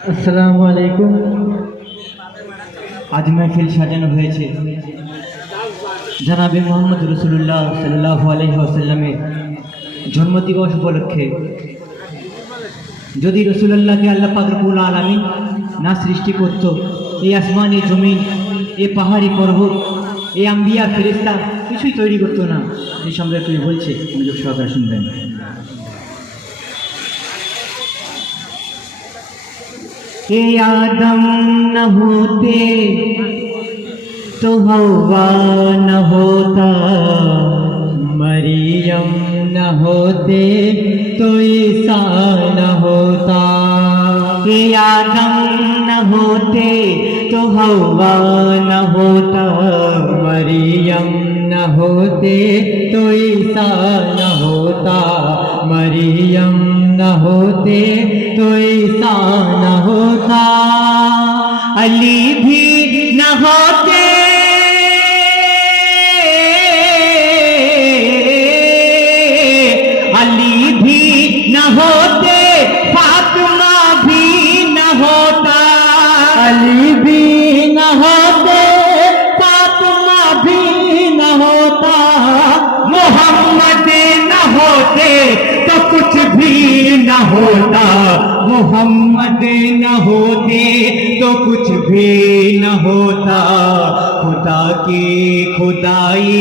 আসসালামু আলাইকুম। আজ महफिल সাজানো হয়েছে জনাবে মোহাম্মদ রসুল্লাহ সাল্লাল্লাহু আলাইহি ওয়াসাল্লামের জন্মদিবস উপলক্ষে। যদি রসুল্লাহকে আল্লাহ পাক রব্বুল আলামিন না সৃষ্টি করত, এই আসমানি জমিন, এই পাহাড়ি পর্বত, এই আম্বিয়া ফেরেশতা কিছুই তৈরি করতো না। এই সম্পর্কে বলছে, মনোযোগ সহকারে শুনবেন। कि आदम न होते तो हवा न होता, मरियम न होते तो ईसा न होता। कि आदम न होते तो हवा न होता, मरियम न होते तो ईसा न होता। मरियम न होते तो ईसा न होता। अली भी न होते अली भी न होते, फातिमा भी न होता। अली भी न होते, फातिमा भी न होता। मोहम्मद न होते तो कुछ भी न होता। मोहम्मद न होते तो कुछ भी न होता। खुदा की खुदाई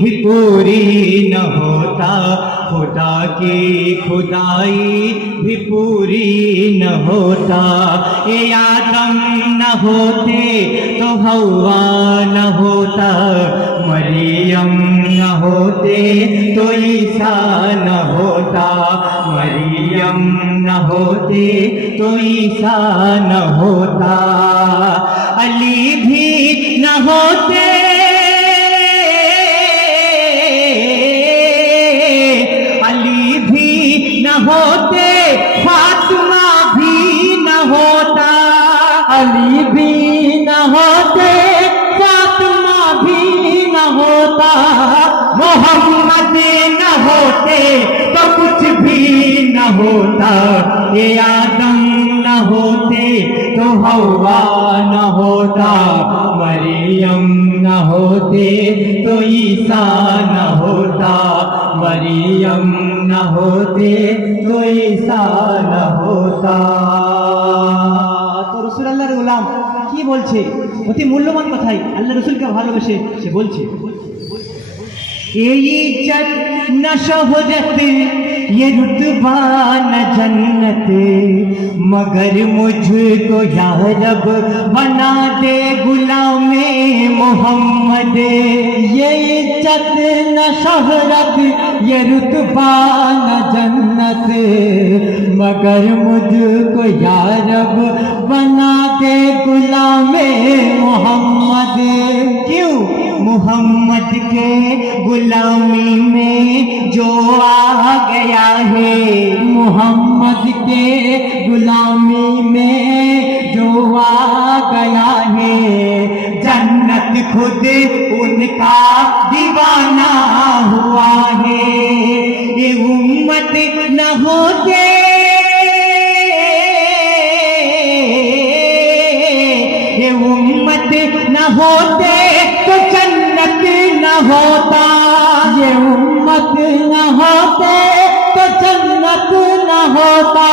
भी पूरी न होता। खुदा की खुदाई भी पूरी न होता। ये आदम न होते तो हवा न होता। मरियम न होते तो ईसा न होता। मरियम न होते तो ईसा न होता। अली भी न होते अली भी न होते, फातिमा भी न होता। अली भी न होते, फातिमा भी न होता। मोहम्मद न होते तो कुछ भी न होता। ये आदम न होते तो हवा न होता। मरियम न होते तो ईसा न होता। मरियम न होते तो ईसा न होता। তো রসুল আল্লাহর গোলাম কি বলছে? অতি মূল্যবান কথাই আল্লাহ রসুলকে ভালোবেসে সে বলছে, ये इज्जत न शोहरत, ये रुतबा न जन्नत, मगर मुझको या रब बना दे गुलामे मोहम्मद। ये इज्जत न शोहरत, ये रुतबा न जन्नत, मगर मुझको या रब बना दे गुलामे मोहम्मद। क्यों? मोहम्मद के गुलामी में जो आ गया है। मोहम्मद के गुलामी में जो आ गया है, जन्नत खुद उनका दीवाना हुआ है। ये उम्मत न होते, ये उम्मत न होते तो जन्नत न होता। ये उम्मत न होते तो जन्नत न होता।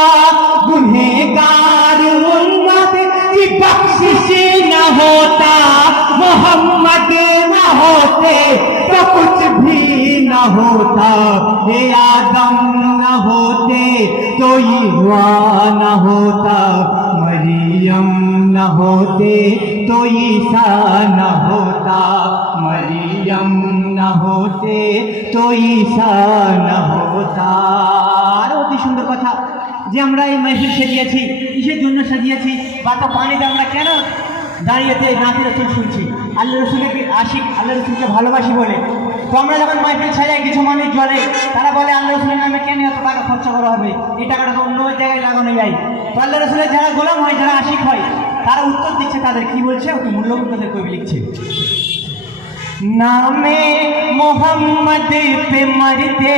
गुनहगार उम्मत की बख्शिश न होता। मोहम्मद न होते तो कुछ भी न होता। ये आदम न होते तो ईसा न होता। मरियम न होते तो ईसा न होता। मरियम न होते तो ঈসা না হতা। আরো অতি সুন্দর কথা যে আমরা এই মাহফিল সাজিয়েছি, কিসের জন্য সাজিয়েছি? বাতা পানিতে আমরা কেন দাঁড়িয়েতে নাতি রসুল শুনছি? আল্লাহ রসুলকে আশিক, আল্লাহ রসুলকে ভালোবাসি বলে। তো আমরা যখন মাহফিল সাজাই, কিছু মানুষ জলে তারা বলে আল্লাহ রসুলের নামে কেন এত টাকা খরচা করা হবে, এই টাকাটা তো অন্য জায়গায় লাগানো যায়। তো আল্লাহ রসুলের যারা গোলাম হয়, যারা আশিক হয়, তারা উত্তর দিচ্ছে তাদের কি বলছে, অতি মূল্যবান তাদের কবি লিখছে। नामे मोहम्मद पे मरते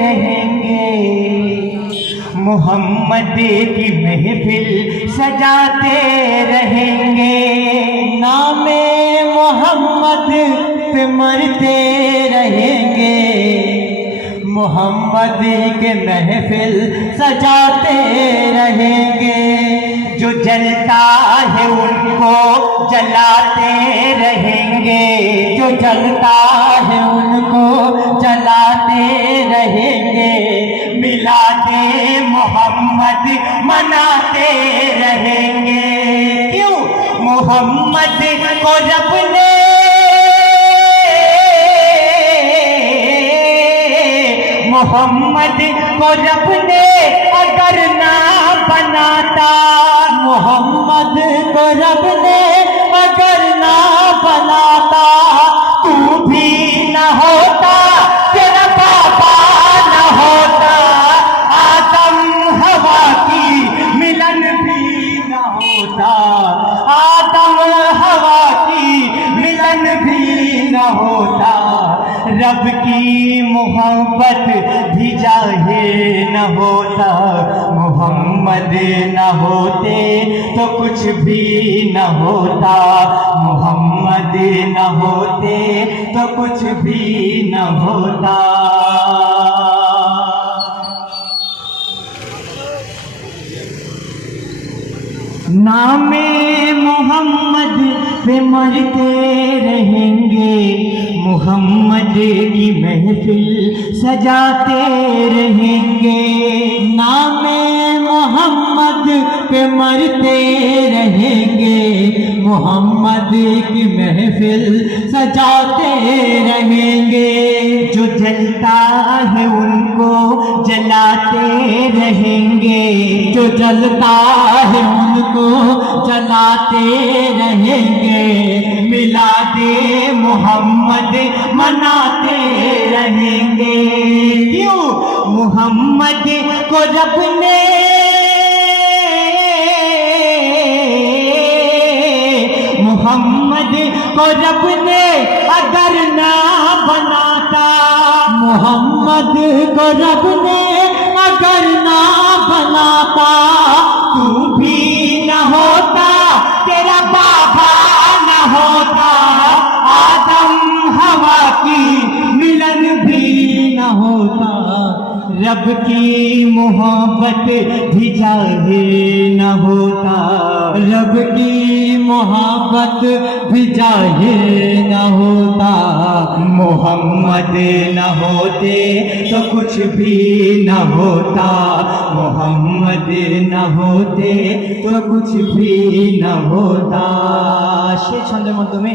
रहेंगे, मोहम्मद की महफिल सजाते रहेंगे, नामे मोहम्मद पे मरते रहेंगे, मोहम्मद के महफिल सजाते रहेंगे। जो जलता है उनको जलाते रहेंगे, जो जलता है उनको जलाते रहेंगे, मिलादे मोहम्मद मनाते रहेंगे। क्यों? मोहम्मद को रब ने मोहम्मद को रब ने अगर ना बनाता, मोहम्मद को रब ने अगर ना बनाता, तू भी न होता, तेरा बाबा न होता, आदम हवा की मिलन भी न होता, आदम हवा की मिलन भी न होता। रब की मोहब्बत भी जाहिर न होता, मोहम्मद न होते तो कुछ भी न होता, मोहम्मद न होते तो कुछ भी न होता। नामे मोहम्मद पे मरते रहेंगे, मोहम्मद की महफिल सजाते रहेंगे, नामे मोहम्मद पे मरते रहेंगे, मोहम्मद की महफिल सजाते रहेंगे। जो जलता है उनको जलाते रहेंगे, जो जलता है उनको जलाते रहेंगे, मिलादे मोहम्मद मनाते रहेंगे। क्यों? मोहम्मद को रब ने मोहम्मद को रब ने अगर ना बनाता, मोहम्मद को रब ने अगर ना बनाता, तू भी न होता, तेरा बाबा न होता, आदम हवा की मिलन भी न होता। रब की मोहब्बत भी जाहिर न होता, रब की मोहब्बत भी जाहिर न होता, मोहम्मद न होते तो कुछ भी न होता, मोहम्मद न होते तो कुछ भी न होता। সেই ছন্দের মাধ্যমে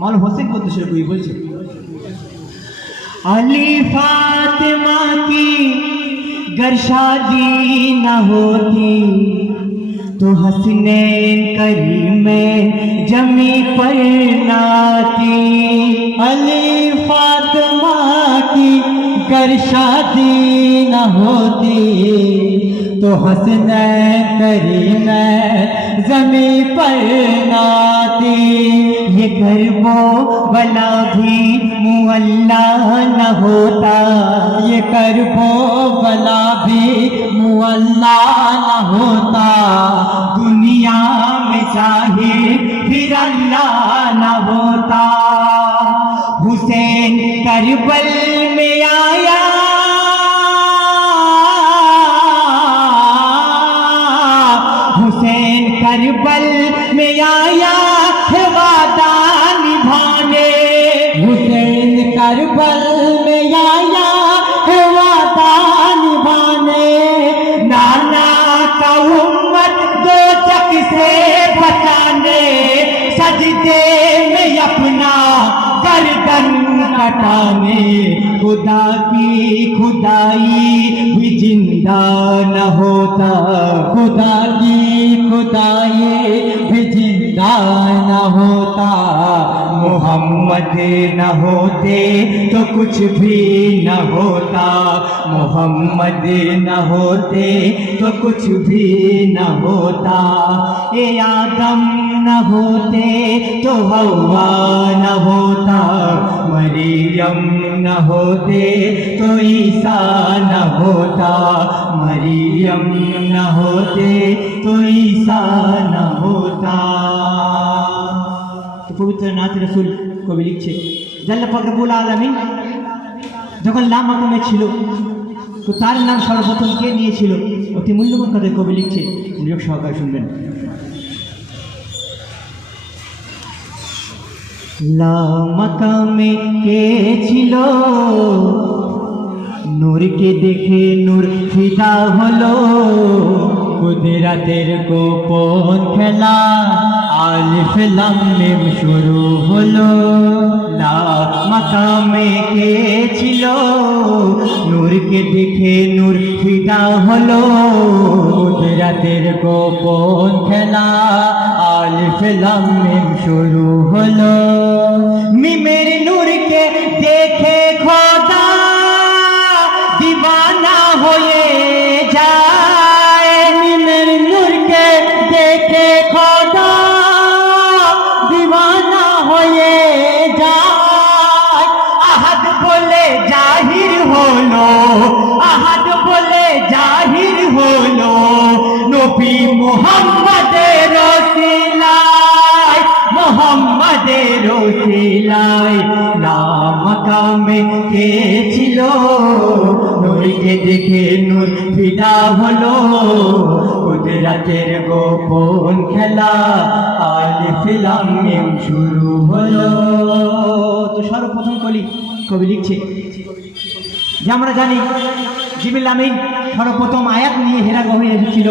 মাল হোসেন উদ্দেশ্যে কবি বলছে, अली फातिमा की गर शादी न होती तो हसनैन करीमें जमी पर नाती। अली फातिमा की गर शादी न होती तो हसनैन करीमें जमी पर नाती। ये करबो भला भी मुअल्ला न होता, ये करबो भला भी मुअल्ला न होता, दुनिया में चाहे फिर अल्लाह न होता। हुसैन करबल में आया, हुसैन करबल में आया है वादा निभाने, हुसैन करबल में आया है वादा निभाने। नाना का उम्मत दो चक से बचाने, सजदे में अपना गर्दन कटाने। खुदा की खुदाई भी जिंदा न होता, खुदा की खुदाई भी जिंदा न होता। मोहम्मद न होते तो कुछ भी न होता, मोहम्मद न होते तो कुछ भी न होता। ये आदम न होते तो हवा न होता, मरियम न होते तो ईसा न होता, मरियम न होते तो ईसा न होता। तो पवित्र नात रसूल কবি লিখছে, জাল্লা পাক রব্বুল আলামিন যখন লা মাকামে ছিল তো তার নাম সর্বপ্রথম কে নিয়েছিল, অতি মূল্যবান কথা কবি লিখছে, মনোযোগ সহকারে শুনবেন। লা মাকামে কে ছিল, নূরকে দেখে নূর ফিদা হলো, কুদরতের গোপন খেলা আলিফ লাম মিম শুরু হলো। লা মাকামে কে ছিল, নূরকে দেখে নূর ফিদা হলো, কুদরতের গোপন খেলা আলিফ লাম মিম শুরু হলো। মিমের নূরকে দেখে খোদা দিওয়ানা হয়ে যায়, মিমের নূরকে দেখে খোদা দিওয়ানা হয়ে যায়। আহাদ বলে জাহির হলো, আহাদ বলে জাহির হলো, নবী মুহাম্মাদের ওসিলায়, মুহাম্মাদের ওসিলায়। লা মাকামে কে ছিল, নূরকে দেখে নূর ফিদা হলো, কুদরতের গোপন খেলা আলিফ লাম মিম শুরু হলো। তো সর্বপ্রথম কবি লিখছে যে আমরা জানি জিবরিল আমিন সর্বপ্রথম আয়াত নিয়ে হেরা গুহায় এসেছিল।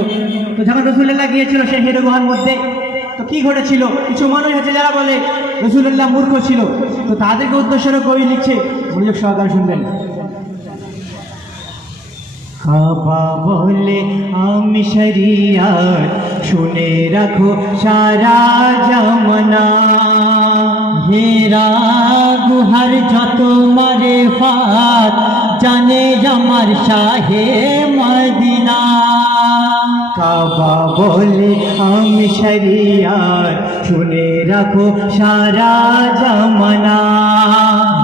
তো যখন রাসূলুল্লাহ গিয়েছিল সেই হেরা গুহার মধ্যে, তো কি ঘটেছিল, কিছু মানুষ আছে যারা বলে রাসূলুল্লাহ মূর্খ ছিল, তো তাদেরকে উদ্দেশ্য করে কবি লিখছে, মনোযোগ সহকারে শুনবেন। কাবা বলে আমি শরিয়াত, শুনে রাখো সারা জামানা, হেরা গুহার যত মারেফাত জানে আমার শাহে মদিনা। কাবা বলে আমি শরিয়াত, শুনে রাখো সারা জামানা,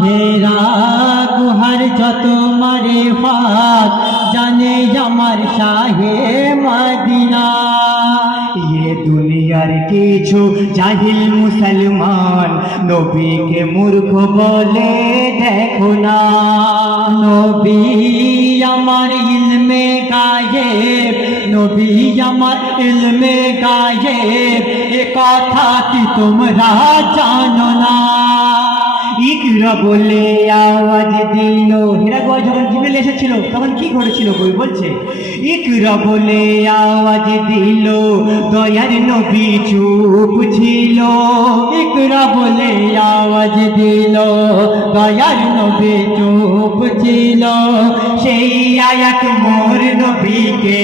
হেরা গুহার যত মারেফাত জানে আমার শাহে মদিনা। ये দুনিয়ার কিছু জাহিল মুসলমান নবীকে মূর্খ বলে দেখো না, নবী আমার ইলমে গায়েব, নবী আমার ইলমে গায়েব, এ কথা কি তোমরা জানো না। ইকরা বলে আওয়াজ দিল, হেরা গুহায় যখন জিবরিল এসেছিল তখন কি ঘটেছিল কবি বলছে, ইকরা বলে আওয়াজ দিল, দয়ার নবী চুপ ছিল, ইকরা বলে আওয়াজ দিল, দয়ার নবী চুপ ছিল। সেই আয়াত মোর নবীকে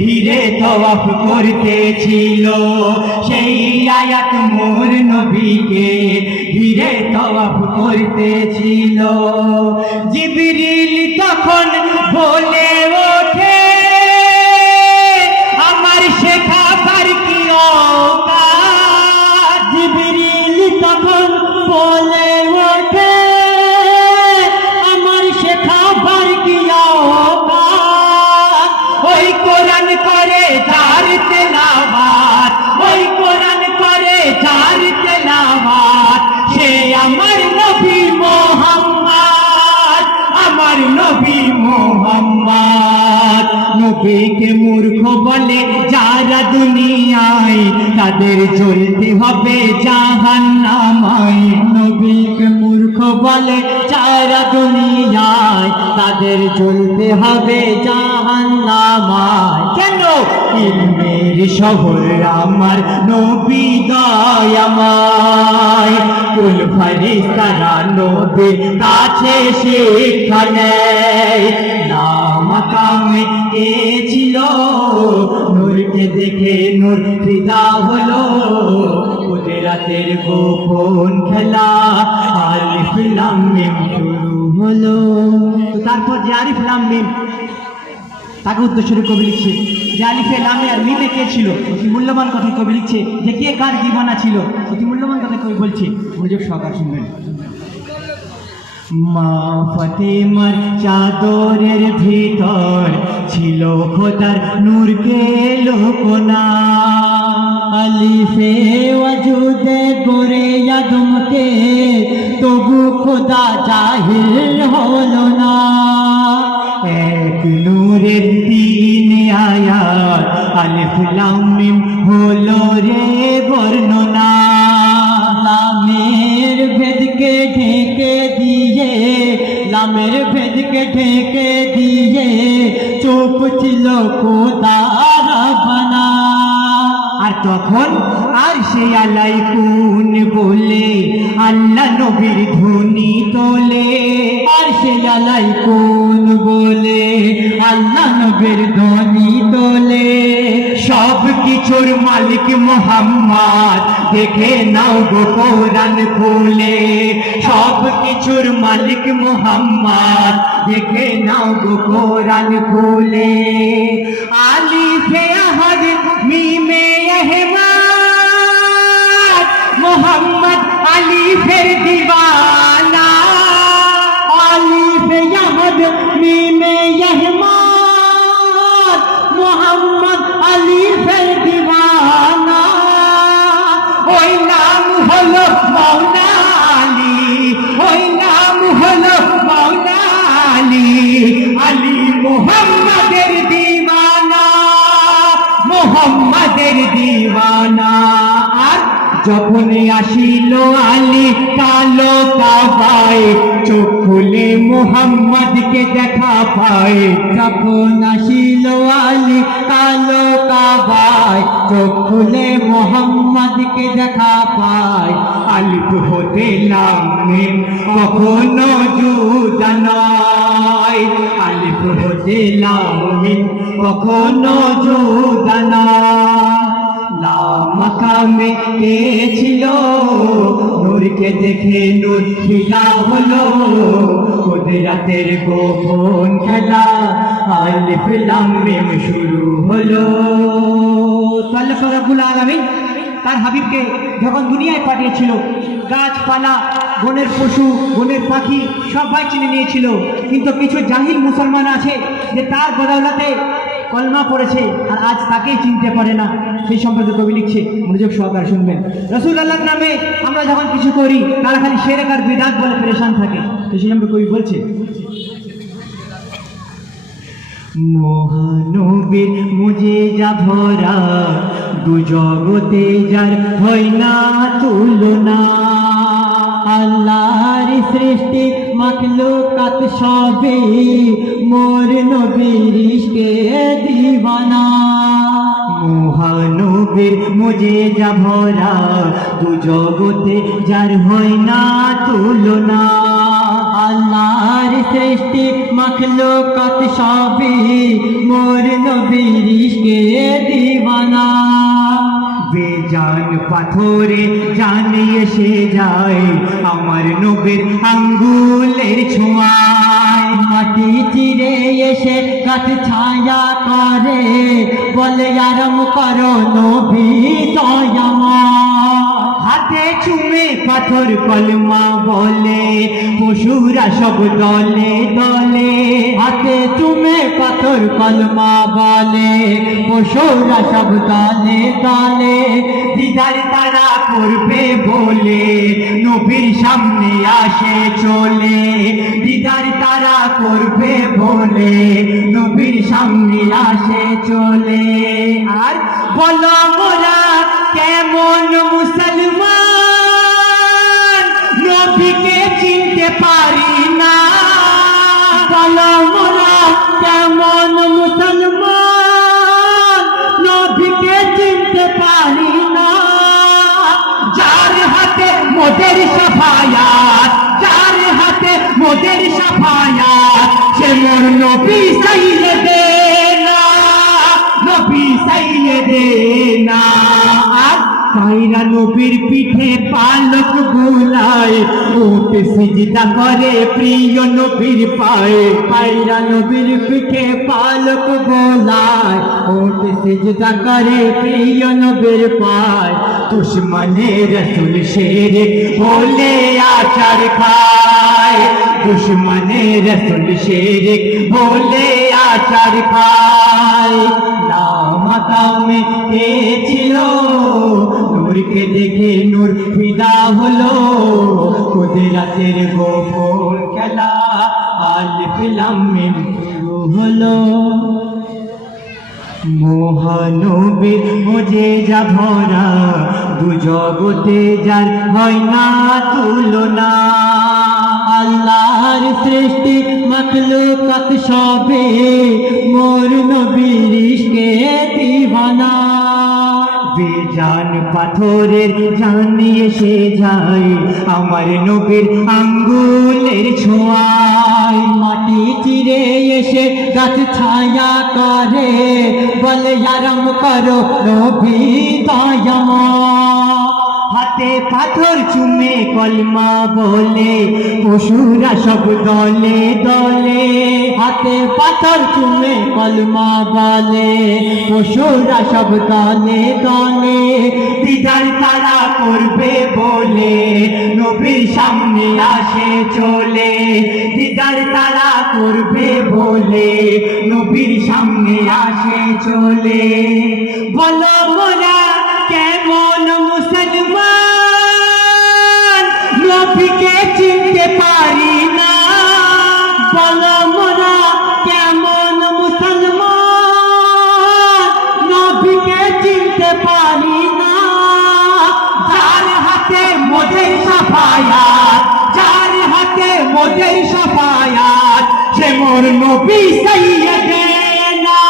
ধীরে তওয়াফ করতেছিল, সেই আয়াত মোর নবীকে ধীরে তওয়াফ করতেছিল। জিবরিল তখন বলে ওঠে, আমার শেখাবার কি অকাত। জিবরিল তখন বলে ওঠে, আমার শেখাবার কি অকাত। ওই কোরআন করে যার তেলাওয়াত, ওই কোরআন করে যার তেলাওয়াত, সে আমার নবী মুহাম্মদ, আমার নবী মুহাম্মদ। নবীকে মূর্খ বলে যারা দুনিয়ায়, তাদের জ্বলতে হবে জাহান্নামায়। নবীকে মূর্খ বলে যারা দুনিয়ায়, তাদের জ্বলতে হবে জাহান্নামায়। কেন? ইলমের শহর আমার নবী দয়াময়, কুল ফেরেশতারা নবীর কাছে শিক্ষা নেয়। লা মাকামে কে ছিল, নূরকে দেখে নূর ফিদা হলো, কুদরতের গোপন খেলা আলিফ লাম মিম শুরু হলো। তো তারপর যে আলিফ লাম মিম তাকে উদ্দেশ্য করে কবি লিখছে যে আলিফে লামে আর মিমে কে ছিল, অতি মূল্যবান কথা কবি লিখছে যে কে কার দিওয়ানা ছিল, অতি মূল্যবান কথা কবি বলছে, মনোযোগ সহকারে শুনবেন। মা ফাতেমার চাদরের ভিতর ছিল খোদার নূরকে লোকনা, আলিফে ওয়াজুদে করে আদমকে তবু খোদা জাহির হলো না। এক নূরের তিন আয়াত আলিফ লাম মিম হলো রে বর্ণনা, লামের ভেদকে ঢেকে দিয়ে, লামের ভেদকে ঢেকে দিয়ে চুপ ছিল খোদার বানা। আর তখন আর সে আলাইকুন বলে আল্লাহ নবীর ধ্বনি তোলে, আর সে আলাইকুন বলে আল্লাহ নবীর ধ্বনি তোলে। সব কিছুর মালিক মোহাম্মদ দেখে নাও গো কোরআন খুলে, সব কিছুর মালিক মোহাম্মদ দেখে নাও গো কোরআন খুলে। আলিফে আহাদ মিমে আহমদ মোহাম্মদ আলিফের দিওয়ানা, আলিফে আহাদ মিমে আহমদ মোহাম্মদ আলিফের দিওয়ানা। ওই নাম হলো মৌলা আলী, ওই নাম হলো মৌলা আলী, আলী মোহাম্মদের দিওয়ানা, মোহাম্মদের দিওয়ানা। আর যখন আসিল আলী কালো কাবায়, চোখ খুলে মোহাম্মদকে দেখা পায়। যখন আসিল আলী কালো কাবায়, চোখ খুলে মোহাম্মদকে দেখা পায়। আলিফ হতে লাম মিম কখনো জুদা নয়, আলিফ হতে লাম মিম কখনো জুদা নয়। লাম মাকামে কে ছিল, নূরকে দেখে নূর ফিদা হলো, কুদরতের গোপন খেলা আলিফ লাম মিম শুরু হলো। আল্লাহ রাব্বুল আলামিন তার হাবিবকে যখন দুনিয়ায় পাঠিয়েছিল, গাছপালা, বনের পশু, বনের পাখি সবাই চিনে নিয়েছিল, কিন্তু কিছু জাহিল মুসলমান আছে যে তার বদৌলতে কলমা পড়েছে আর আজ তাকেই চিনতে পারে না। সেই সম্পর্কে কবি লিখছে, মনোযোগ সহকারে শুনবেন। রাসূলুল্লাহর নামে আমরা যখন কিছু করি তারা খালি শিরক আর বিদআত বলে পেরেশান থাকে। তো সেই সম্পর্কে কবি বলছে, মহানবীর মুজিজা ভরা দু জগতে যার হয় না তুলনা, আল্লাহর সৃষ্টি মাখলুকাত সবে মোর নবীর ইশকে দিওয়ানা। মহানবীর মুজিজা ভরা দু জগতে যার হয় না তুলনা, আল্লাহর সৃষ্টি মাখলুকাত সবে মোর নবীর ইশকে দিওয়ানা। বেজান পাথরে জানে এসে যায় আমার নবীর আঙ্গুলের ছোঁয়ায়, মাটি চিরে এসে গাছ ছায়া করে বলে আরাম করো নবী দয়াময়। হাতে চুমে পাথর কলমা বলে পশুরা সব দলে দলে, হাতে চুমে পাথর কলমা বলে পশুরা সব দলে দলে। দিদার তারা করবে বলে নবীর সামনে আসে চলে, দিদার তারা করবে বলে নবীর সামনে আসে চলে। আর বলো মোরা কেমন মুসলমান নবীকে চিনতে পারি না, বলো মোরা কেমন মুসলমান নবীকে চিনতে পারি না। যার হাতে মোদের সাফায়াত, যার হাতে মোদের সাফায়াত, সে মোর নবী সাইয়েদেনা, নবী সাইয়েদেনা। আর পায়রা নবীর পিঠে পালক বোলায় উট সিজদা করে প্রিয় নবীর পায়ে পায়রা নবীর পিঠে পালক বোলায় উট সিজদা করে প্রিয় নবীর পায়ে দুশ্মনে রসুল শের বলে আচার খায় দুশ্মনে রসুল শের বলে আচার খায় মাকামে কে ছিল নূরকে দেখে নূর ফিদা হলো কুদরতের গোপন খেলা আলিফ লাম মিম শুরু হলো মহানবীর মুজিজা ভরা দু জগতে যার হয় না তুলনা আল্লাহর সৃষ্টি মখলুকাত সবে মোর নবীর ইশকে দিওয়ানা বেজান পাথরের জানি এসে যায় আমার নবীর আঙ্গুলের ছোঁয়ায় মাটি চিরে এসে গাছ ছায়া করে বলে আরাম করো নবী দয়াময় হাতে পাথর চুমে কলমা বলে পশুরা সব দলে দলে হাতে পাথর চুমে কলমা বলে পশুরা সব দলে দলে দিদার তারা করবে বলে নবীর সামনে আসে চলে দিদার তারা করবে বলে নবীর সামনে আসে চলে বলো মোরা কেমন মুসলমান নবীকে চিনতে পারি না বলো মোরা কেমন মুসলমান নবীকে চিনতে পারি না যার হাতে মোদের সাফায়াত যার হাতে মোদের সাফায়াত সে মোর নবী সাইয়্যিদেনা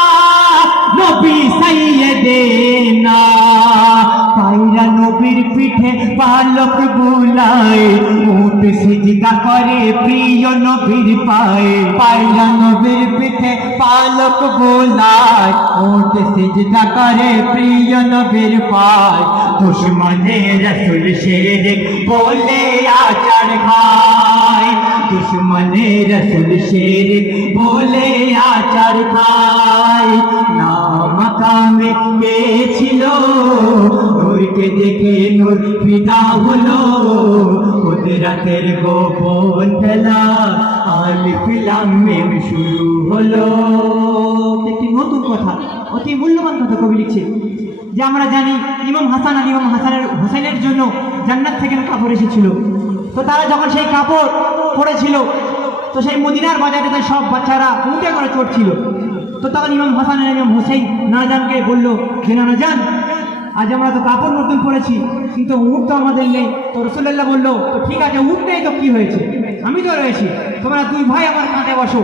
নবী সাইয়্যিদেনা পায়রা নবীর পিঠে পালক বুলায় উট সিজদা করে প্রিয় নবীর পায়ে পায়রা নবীর পিঠে পালক বুলায় উট সিজদা করে প্রিয় নবীর পায়ে দুশ্মনে রসুল শের বলে আচার খায় দুশ্মনে রসুল শের বলে আচার খায় না মাকামে কে ছিল নূরকে দেখে নূর ফিদা হলো কুদরতের গোপন খেলা আলিফ লাম মিম শুরু হলো একটি নতুন কথা অতি মূল্যবান কথা কবি লিখছে যে আমরা জানি ইমাম হাসান আর ইমাম হোসেনের জন্য জান্নাত থেকে কাপড় এসেছিল তো তারা যখন সেই কাপড় পরেছিল তো সেই মদিনার বাজারে সব বাচ্চারা উঠে করে চড়ছিল তো তখন ইমাম হাসান আর ইমাম হোসেন নানাজানকে বললো যে নানাজান আজ আমরা তো কাপড় নতুন পরেছি কিন্তু উট তো আমাদের নেই তো রাসূলুল্লাহ বললো তো ঠিক আছে উট নেই তো কি হয়েছে আমি তো রয়েছি তোমরা দুই ভাই আমার কাঁধে বসো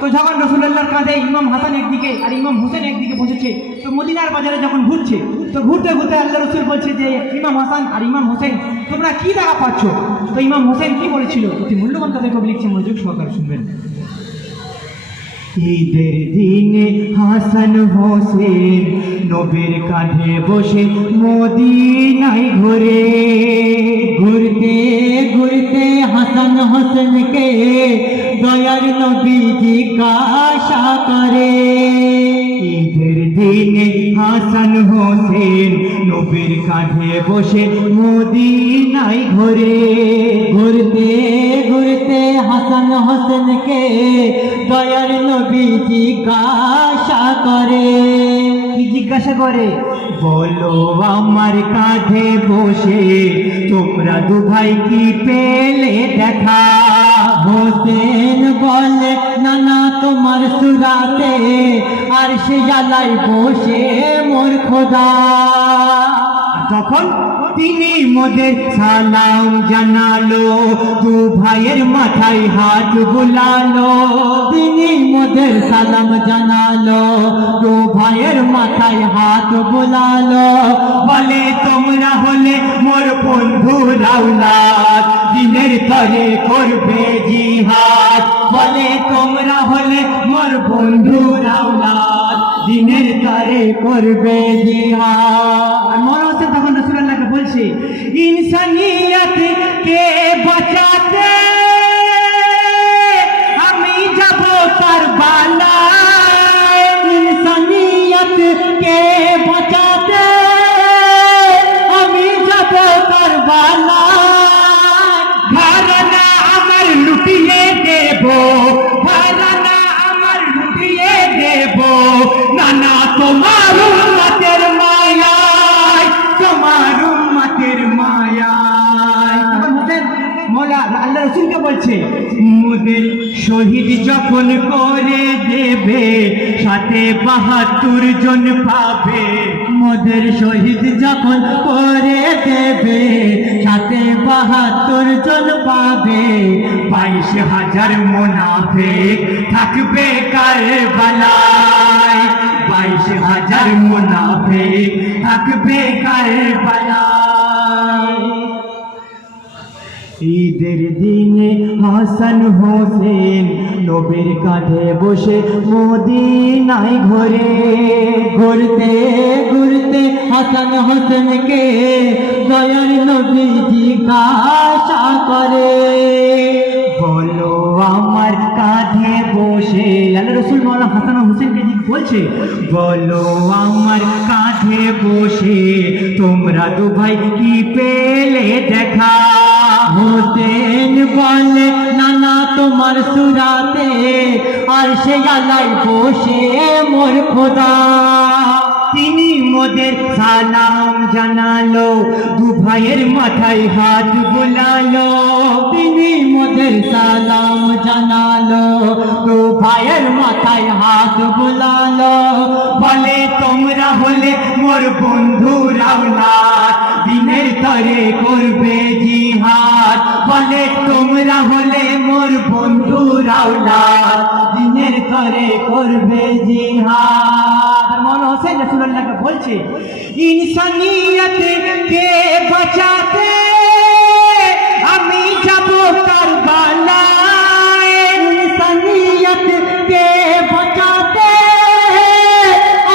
তো যখন রাসূলুল্লাহর কাঁধে ইমাম হাসান একদিকে আর ইমাম হোসেন একদিকে বসেছে তো মদিনার বাজারে যখন ঘুরছে তো ঘুরতে ঘুরতে আল্লাহ রাসূল বলছে যে ইমাম হাসান আর ইমাম হোসেন তোমরা কি দেখা পাচ্ছ তো ইমাম হোসেন কি বলেছিল অতি মূল্যবান কথা কবি লিখছে মনোযোগ সহকারে শুনবেন ঈদের দিনে হাসান হোসেন নবীর কাঁধে বসে মদিনায় ঘুরে ঘুরতে ঘুরতে হাসান হোসেনকে দয়ার নবী জিজ্ঞাসা করে ঈদের দিনে হাসান হোসেন নবীর কাঁধে বসে মদিনায় ঘুরে ঘুরতে ঘুরতে হাসান হোসেনকে দয়ার নবী জিজ্ঞাসা করে কি জিজ্ঞাসা করে বলো আমার কাঁধে বসে তোমরা দু ভাই কি পেলে দেখা হোসেন বলে নানা তোমার সুরাতে আর সে জ্বালাই বসে মোর খোদা তখন তিনি মোদের সালাম জানালো দু ভাইয়ের মাথায় হাত বুলালো তিনি মোদের সালাম জানালো দু ভাইয়ের মাথায় হাত বুলালো বলে তোমরা হলে মোর বন্ধু রাউলাদ দিনের তরে করবে জিহাদ বলে তোমরা হলে মোর বন্ধু রাউলাদ দিনের তরে করবে জিহাদ আর মনে হচ্ছে তখন রাসূলুল্লাহ বলছে ইনসানিয়ত কে বাঁচাতে আমি যাব কারবালায়, ইনসানিয়ত কে বাঁচাতে আমি যাব কারবালায়। ঘরানা আমার লুটিয়ে দেব, ঘরানা আমার লুটিয়ে দেব, নানা তোমার উম্মতের মায়ায়, তোমার উম্মতের মায়ায়। তখন হোসেন মৌলা আল্লাহ রসুলকে বলছে মোদের শহীদ যখন করে দেবে সাথে ৭২ জন পাবে, মোদের শহীদ যখন করে দেবে সাথে ৭২ জন পাবে, ২২,০০০ মুনাফিক থাকবে কারবালায়, ২২,০০০ মুনাফিক থাকবে কারবালায়। ঈদের দিনে হাসান হোসেন নবীর কাঁধে বসে মদিনায় ঘোরে, ঘুরতে ঘুরতে হাসান হোসেনকে দয়ার নবী জিজ্ঞাসা করে, বলো আমার কাঁধে বসে, আল্লাহ রসুল মৌলা হাসান হোসেনকে বলছে বলো আমার কাঁধে বসে তোমরা দু ভাই কি পেলে দেখা। হোসেন বলে নানা তোমার সুরাতে আর সে আলাই বসে মোর খোদা। তিনি মোদের সালাম জানালো, দু ভাইয়ের মাথায় হাত বুলালো, তিনি মোদের সালাম জানালো, দু ভাইয়ের মাথায় হাত বুলালো, বলে তোমরা হলে মোর বন্ধুরাও না দিনের তরে করবে জিহাদ, বলে তোমরা হলে মোর বন্ধুরাও না দিনের তরে করবে জিহাদ। মৌলানা হোসেন রাসূলুল্লাহকে বলছে ইনসানিয়ত কে বাঁচাতে আমি যাব কারবালায়, ইনসানিয়ত কে বাঁচাতে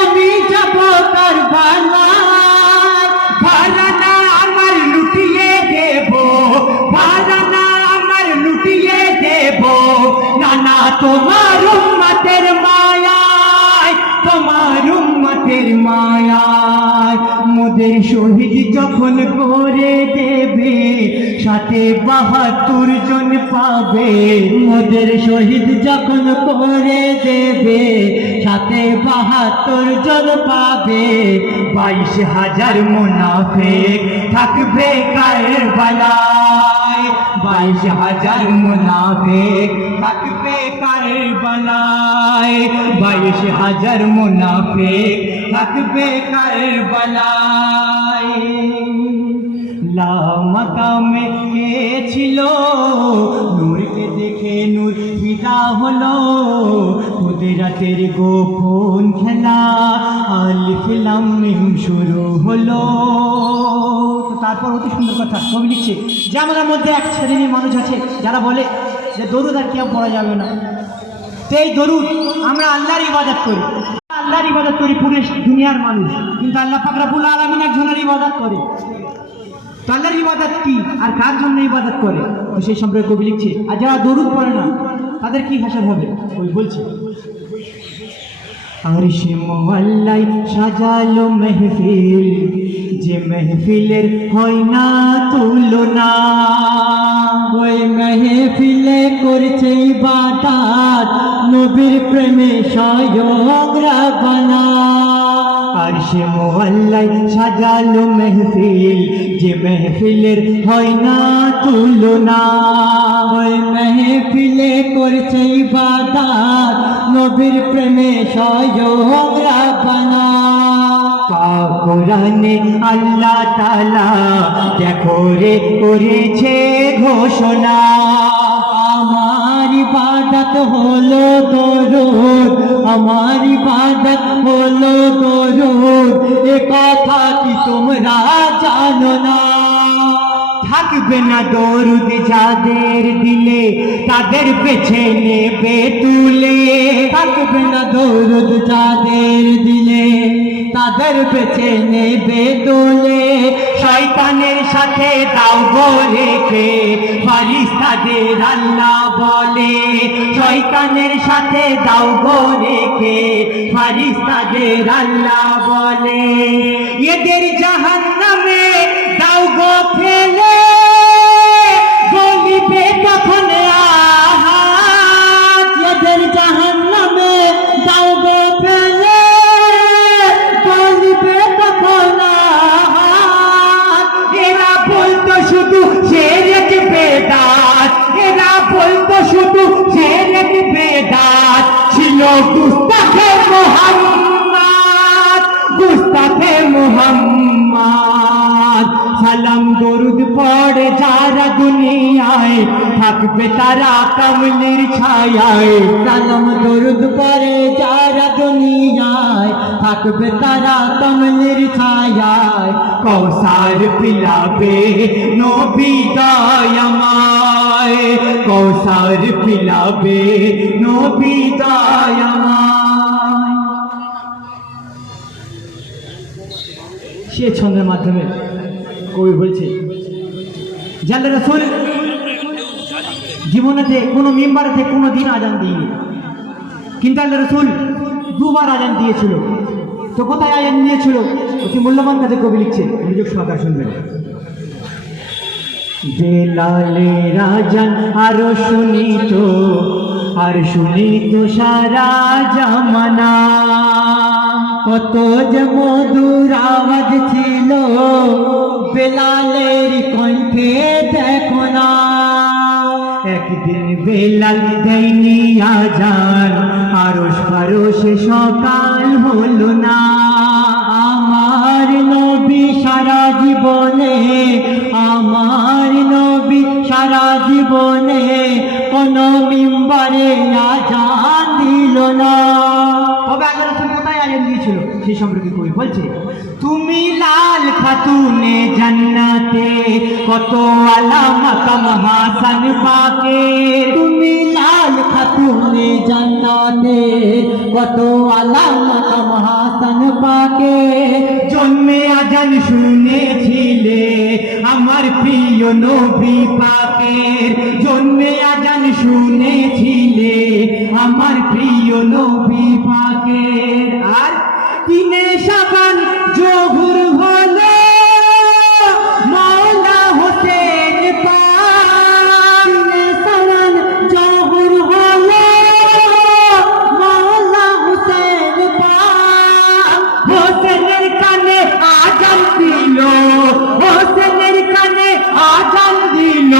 আমি যাব কারবালায়। ঘরানা আমার লুটিয়ে দেব, ঘরানা আমার লুটিয়ে দেব, নানা তোমার উম্মতের মায়ায়, তোমার উম্মতের মায়ায়। মোদের শহীদ যখন করে দেবে সাথে ৭২ জন পাবে, মোদের শহীদ যখন করে দেবে সাথে ৭২ জন পাবে, ২২,০০০ মুনাফিক থাকবে কারবালায়, ২২,০০০ মুনাফিক থাকবে কারবালায়, ২২,০০০ মুনাফিক থাকবে কারবালায়। লামাকামে কে ছিল নূরকে দেখে নূর ফিদা হলো, কুদরতের গোপন খেলা আলিফ লাম মিম শুরু হলো। তারপর অতি সুন্দর কথা কবি লিখছে যে আমাদের মধ্যে এক শ্রেণীর মানুষ আছে যারা বলে যে দরুদ আর কেউ পড়া যাবে না। তো এই দরুদ আমরা আল্লাহর ইবাদত করি, আল্লাহর ইবাদত করি পুরো দুনিয়ার মানুষ, কিন্তু আল্লাহ পাক রব্বুল আলামিন একজনের ইবাদত করে। তো আল্লাহর ইবাদত কি আর কার জন্য ইবাদত করে, তো সেই সম্পর্কে কবি লিখছে আর যারা দরুদ পড়ে না তাদের কি হাসর হবে। ওই বলছে আরশে মোয়াল্লাই সাজালো মেহফিল, যে মেহফিলের হয় না তুলনা, ওই মেহফিলে করছে ইবাদত নবীর প্রেমে স্বয়ং রাব্বানা। আরশে মোয়াল্লাই সাজালো মেহফিল, যে মেহফিলের হয় না তুলনা, ওই মেহফিলে করছে ইবাদত নবীর প্রেমে স্বয়ং রাব্বানা। কোরআনে আল্লাহ তাআলা দেখো রে করেছে ঘোষণা, আমার ইবাদত হলো দরুদ, আমার ইবাদত হলো দরুদ, এ কথা কি তোমরা জানো না। থাকবে না দরুদ যাদের দিলে তাদের বেছে নেবে তুলে, থাকবে না দরুদ যাদের দিলে তাদের বেছে নেবে তুলে। শয়তানের সাথে দাও গো রেখে ফারিস্তাদের আল্লাহ বলে শয়তানের সাথে দাও গো রেখে ফারিস্তাদের আল্লাহ বলে এদের জাহান্নামে দাও গো ফেলে বলিবে তখন আহাত এদের জাহান্নামে দাও গো ফেলে বলিবে তখন আহাত এরা বলতো শুধু শিরক বেদাত এরা বলতো শুধু শিরক বেদাত ছিল গুস্তাখে মুহাম্মদ গুস্তাখে মুহাম্মদ সালাম দরুদ পড়ে যারা দুনিয়ায় থাকবে তারা কমলির ছায়ায় সালাম দরুদ পড়ে যারা দুনিয়ায় থাকবে তারা কমলির ছায়ায় কৌসার পিলাবে নবী দয়াময় কৌসার পিলাবে নবী দয়াময় সে ছন্দের মাধ্যমে কবি বলছে যে আল্লাহ রাসূল জীবনেতে কোনো মিম্বারেতে কোনো দিন আজান দিইনি কিন্তু আল্লাহ রাসূল দুবার আজান দিয়েছিল তো কোথায় আজান দিয়েছিল অতি মূল্যবান কাজে কবি লিখছে মনোযোগ সহকারে শুনবেন বেলালের আজান আরো শুনিত আর শুনিত সারা জামানা কত যে মধুর আওয়াজ ছিল বেলালের কণ্ঠে দেখো না একদিন বেলাল দেয়নি আজান আরশ ফারশে সকাল হলো না আমার নবী সারা জীবনে আমার নবী সারা জীবনে কোন মিম্বারে আজান দিল না তবে আল্লাহ রাসূল কোথায় আজান দিয়েছিল সেই সম্পর্কে কবি বলছে তুমি লাল খাতুনে জান্নাতে কত আলা মাকাম হাসান পাকে তুমি লাল খাতুনে জান্নাতে কত আলা মাকাম হাসান পাকে জন্মে আজান শুনেছিলে আমার প্রিয় নবী পাকের জন্মে আজান শুনেছিলে আমার প্রিয় নবী পাকের আর দিনে শাবান জোহর হলো মওলা হোসেন পাক দিনে শাবান জোহর হলো মওলা হোসেন পাক হোসেনের কানে আজান দিল হোসেনের কানে আজান দিল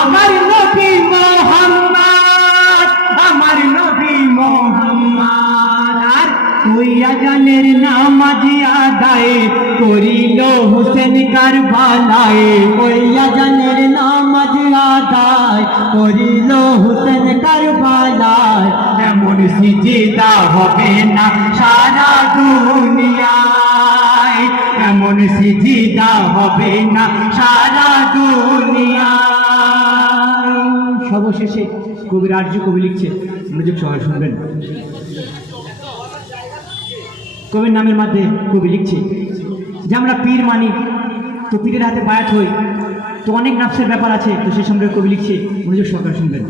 আমার নবী মুহাম্মদ আমার নবী মুহাম্মদ আর ওই আজানের নামাজ আদায় করিল হোসেন কারবালায় ওই আজানের নামাজ আদায় করিল হোসেন কারবালায় এমন সিজদা হবে না সারা দুনিয়ায় এমন সিজদা হবে না সারা দুনিয়ায় সর্বশেষে কবির আরজু কবি লিখছে মনোযোগ সহকারে শুনবেন কবির নামের মধ্যে কবি লিখছে যে আমরা পীর মানি তো পীরের হাতে বায়াত হই তো অনেক নাফসের ব্যাপার আছে তো সে সম্পর্কে কবি লিখছে মনোযোগ সহকারে শুনবেন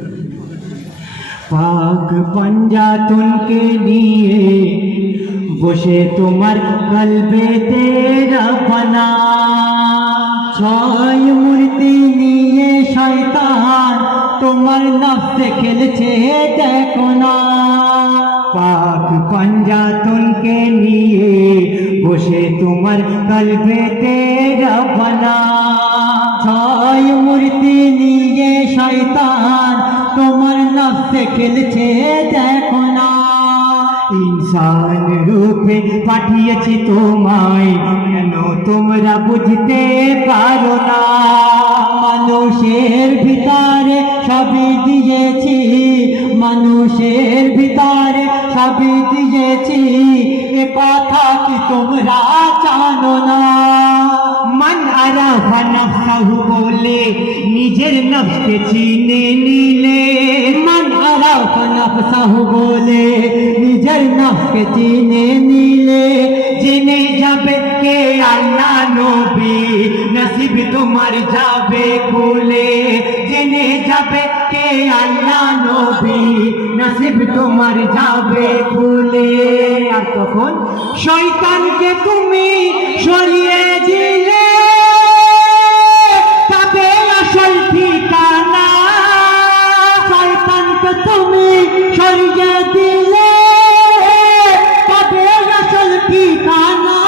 পাক পঞ্জাতনকে নিয়ে বসে তোমার কলবে তেরা বনা ছয় মূর্তি নিয়ে শয়তান তোমার নফসে খেলছে দেখো না পাক পঞ্জাতনকে নিয়ে বসে তোমার কলবে তেরা বনা ছয় মূর্তি নিয়ে শয়তান তোমার নফসে খেলছে দেখো না ইনসান রূপে পাঠিয়েছি তোমায় কেন তোমরা বুঝতে পারো না মানুষের ভিতরে সবই দিয়েছি মানুষের ভিতরে সবই দিয়েছি এ কথা কি তোমরা জানো না মান আরাফা নফসাহু বলে নিজের নফসকে চিনে নিলে মান আরাফা নফসাহু বলে নিজের নফসকে চিনে নিলে জেনে যাবে কে আল্লাহ নবী নসিব তোমার যাবে খুলে, জেনে যাবে কে আল্লাহ নবী, নসিব তোমার যাবে খুলে। আর তখন শয়তানকে তুমি সরিয়ে দিলে তবে আসল ঠিকানা, শয়তানকে তুমি সরিয়ে দিলে তবে আসল ঠিকানা।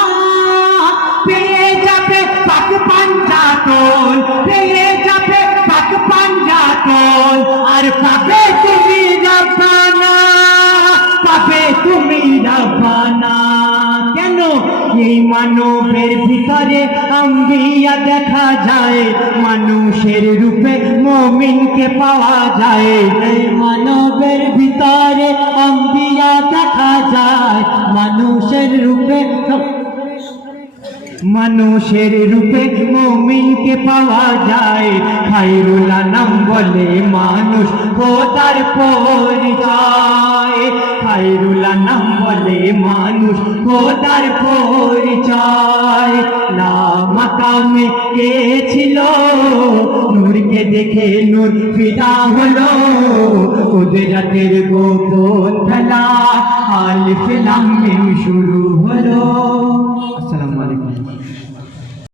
পেয়ে যাবে পাক পাঞ্জাতন, পেয়ে যাবে পাক পাঞ্জাতন, আর পাবে তুমি রাব্বানা, পাবে তুমি রাব্বানা। কেন? এই মানবের ভিতরে আম্বিয়া দেখা যায়, মানুষের রূপে মুমিনকে পাওয়া যায়। এই মানবের ভিতরে আম্বিয়া দেখা যায়, মানুষের রূপে, মানুষের রূপে মুমিনকে পাওয়া যায়। খায়রুল আনাম বলে মানুষ খোদার পরিচয়, খায়রুল আনাম বলে মানুষ খোদার পরিচয়। লা মাকামে কে ছিল, নূরকে দেখে নূর ফিদা হলো, কুদরতের গোপন খেলা আলিফ লাম মিম শুরু হলো। আসসালামু আলাইকুম।